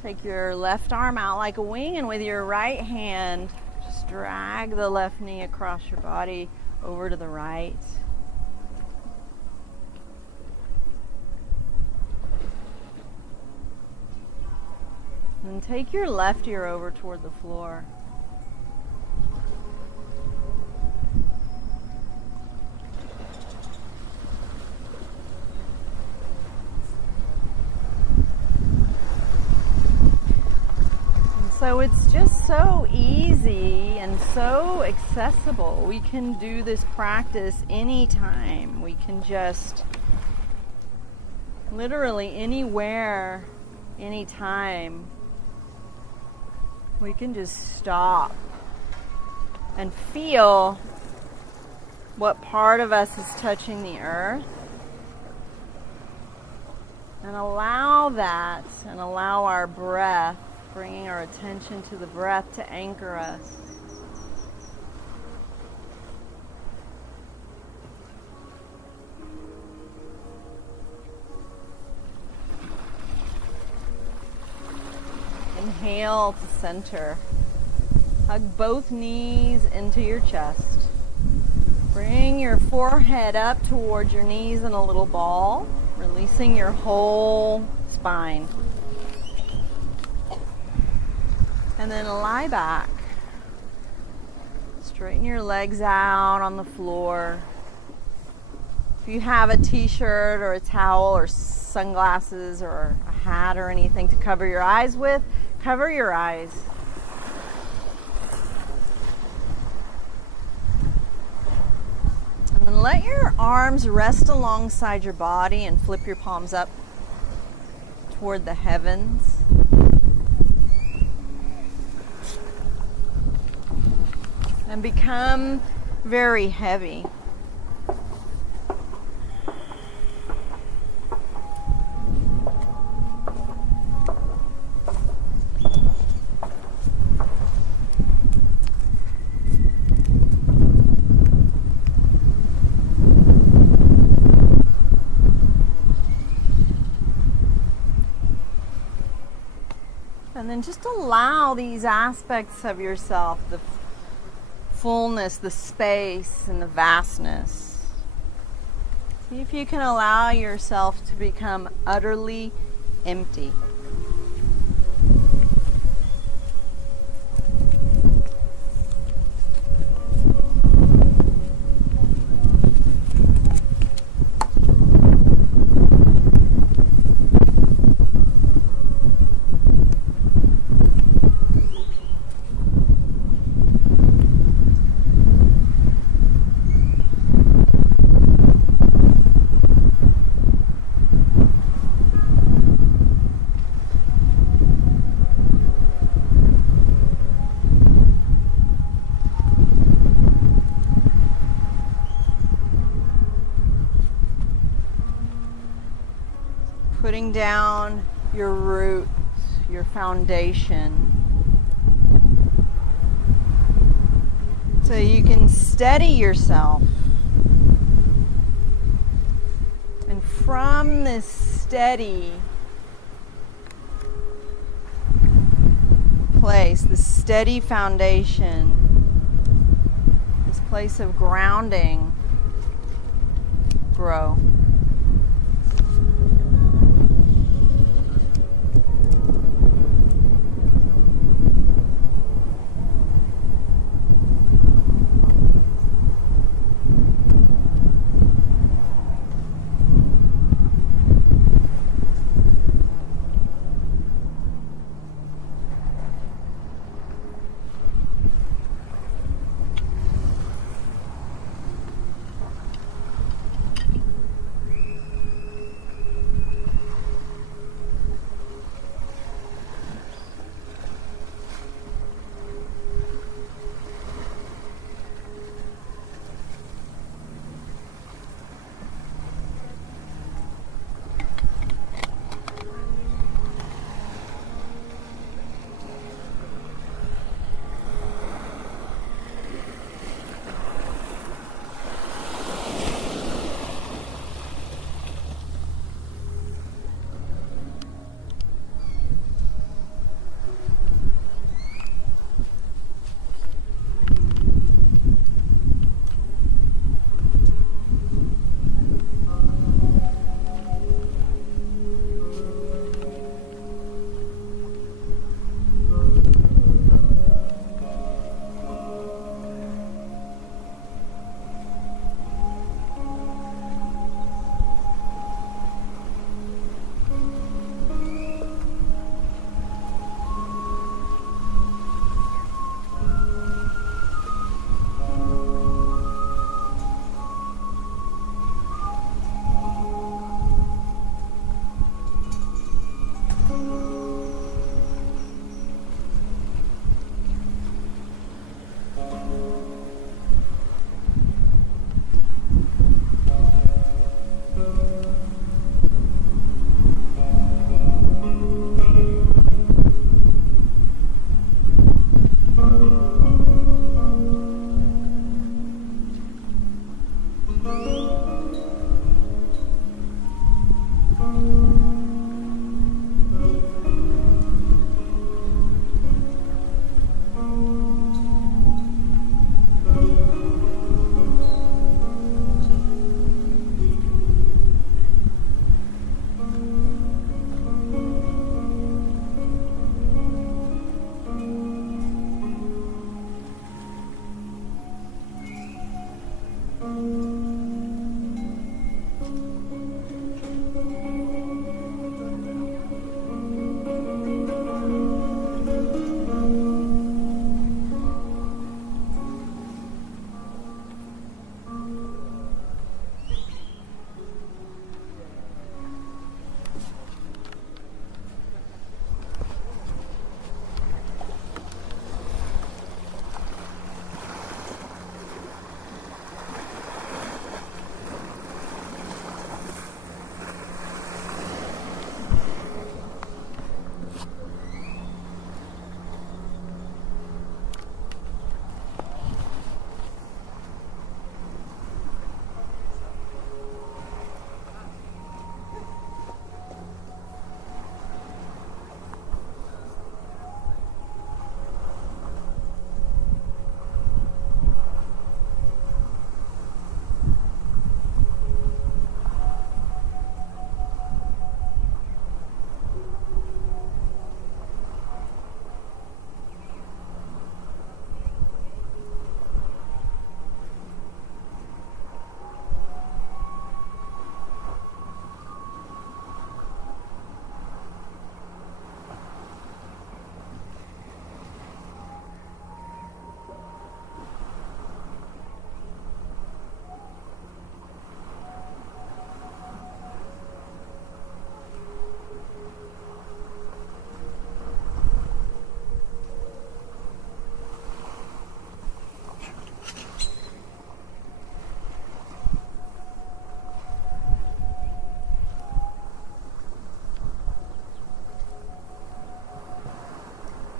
Take your left arm out like a wing, and with your right hand, just drag the left knee across your body over to the right. And take your left ear over toward the floor. So it's just so easy and so accessible. We can do this practice anytime. We can just literally anywhere, anytime. We can just stop and feel what part of us is touching the earth, and allow that, and allow our breath, bringing our attention to the breath to anchor us. Inhale to center. Hug both knees into your chest. Bring your forehead up towards your knees in a little ball, releasing your whole spine. And then lie back. Straighten your legs out on the floor. If you have a t-shirt or a towel or sunglasses or a hat or anything to cover your eyes with, cover your eyes. And then let your arms rest alongside your body and flip your palms up toward the heavens. And become very heavy. And then just allow these aspects of yourself, the fullness, the space, and the vastness. See if you can allow yourself to become utterly empty. Putting down your root, your foundation, so you can steady yourself. And from this steady place, this steady foundation, this place of grounding, grow.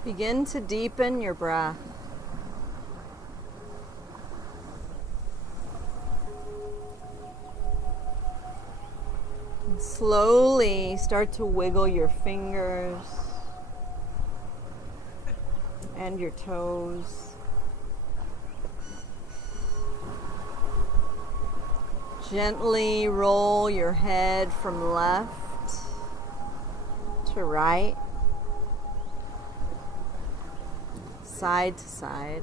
Begin to deepen your breath. And slowly start to wiggle your fingers, and your toes. Gently roll your head from left to right, side to side.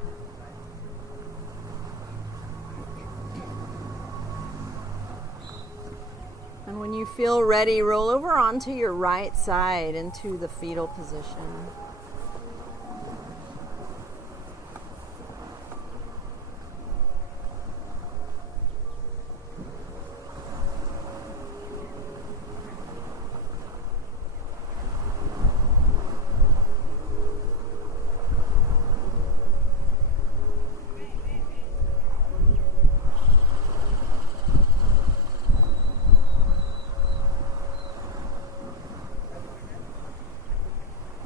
And when you feel ready, roll over onto your right side into the fetal position.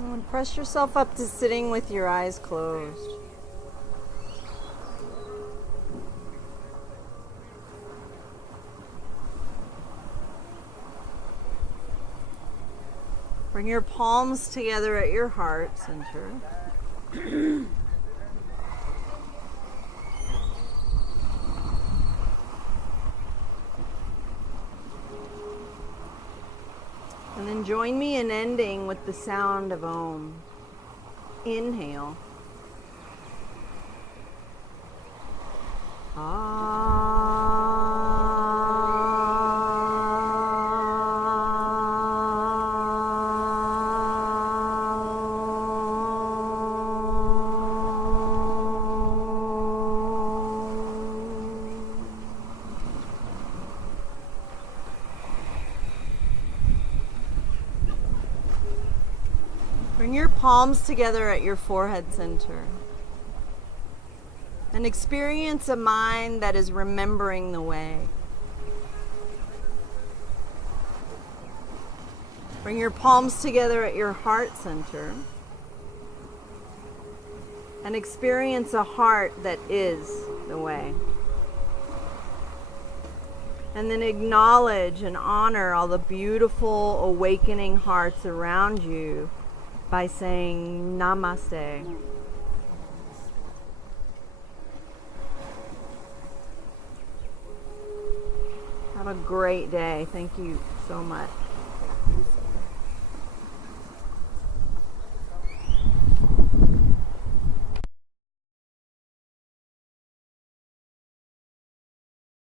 And press yourself up to sitting with your eyes closed. Bring your palms together at your heart center. And then join me in ending with the sound of Om. Inhale. Bring your palms together at your forehead center and experience a mind that is remembering the way. Bring your palms together at your heart center and experience a heart that is the way. And then acknowledge and honor all the beautiful awakening hearts around you by saying Namaste. Have a great day. Thank you so much.